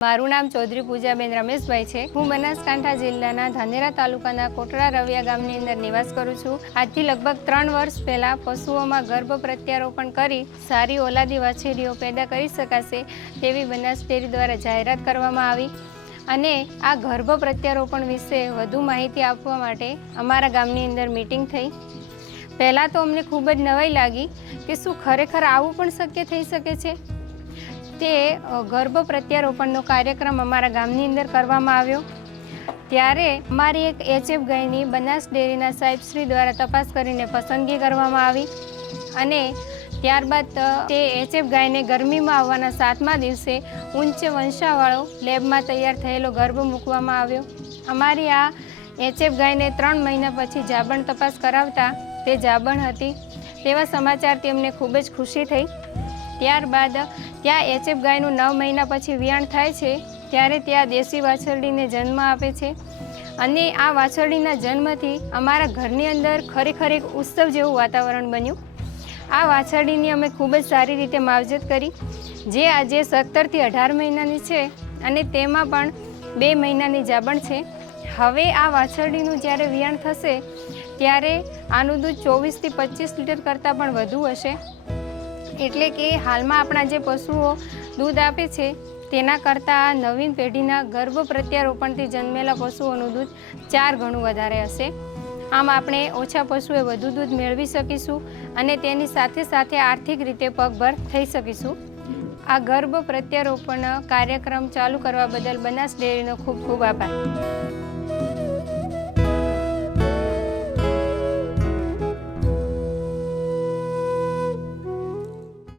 મારું નામ ચૌધરી પૂજાબેન રમેશભાઈ છે। હું બનાસકાંઠા જિલ્લાના ધાનેરા તાલુકાના કોટડા રવિયા ગામની અંદર નિવાસ કરું છું। આજથી લગભગ 3 વર્ષ પહેલા પશુઓમાં ગર્ભ પ્રત્યારોપણ કરી સારી ઓલાદી વાછરીઓ પેદા કરી શકાશે તેવી બનાસ ડેરી દ્વારા જાહેરાત કરવામાં આવી અને આ ગર્ભ પ્રત્યારોપણ વિશે વધુ માહિતી આપવા માટે અમારા ગામની અંદર મીટિંગ થઈ। પહેલાં તો અમને ખૂબ જ નવાઈ લાગી કે શું ખરેખર આવું પણ શક્ય થઈ શકે છે। તે ગર્ભ પ્રત્યારોપણનો કાર્યક્રમ અમારા ગામની અંદર કરવામાં આવ્યો ત્યારે અમારી એક એચએફ ગાયની બનાસ ડેરીના સાહેબશ્રી દ્વારા તપાસ કરીને પસંદગી કરવામાં આવી અને ત્યારબાદ તે એચએફ ગાયને ગરમીમાં આવવાના 7મા દિવસે ઉચ્ચ વંશાવાળો લેબમાં તૈયાર થયેલો ગર્ભ મૂકવામાં આવ્યો। અમારી આ એચએફ ગાયને 3 મહિના પછી જાબણ તપાસ કરાવતા તે જાબણ હતી તેવા સમાચારથી અમને ખૂબ જ ખુશી થઈ। ત્યારબાદ ત્યાં એચએફ ગાયનું 9 મહિના પછી વિયાણ થાય છે ત્યારે ત્યાં દેશી વાછરડીને જન્મ આપે છે અને આ વાછરડીના જન્મથી અમારા ઘરની અંદર ખરેખર એક ઉત્સવ જેવું વાતાવરણ બન્યું। આ વાછરડીની અમે ખૂબ જ સારી રીતે માવજત કરી જે આજે 17 થી 18 મહિનાની છે અને તેમાં પણ 2 મહિનાની જાબણ છે। હવે આ વાછરડીનું જ્યારે વિયાણ થશે ત્યારે આનું દૂધ 24 થી 25 લીટર કરતાં પણ વધુ હશે। એટલે કે હાલમાં આપણા જે પશુઓ દૂધ આપે છે તેના કરતાં નવીન પેઢીના ગર્ભ પ્રત્યારોપણથી જન્મેલા પશુઓનું દૂધ 4 ગણું વધારે હશે। આમ આપણે ઓછા પશુએ વધુ દૂધ મેળવી શકીશું અને તેની સાથે સાથે આર્થિક રીતે પગભર થઈ શકીશું। આ ગર્ભ પ્રત્યારોપણ કાર્યક્રમ ચાલુ કરવા બદલ બનાસ ડેરીનો ખૂબ ખૂબ આભાર।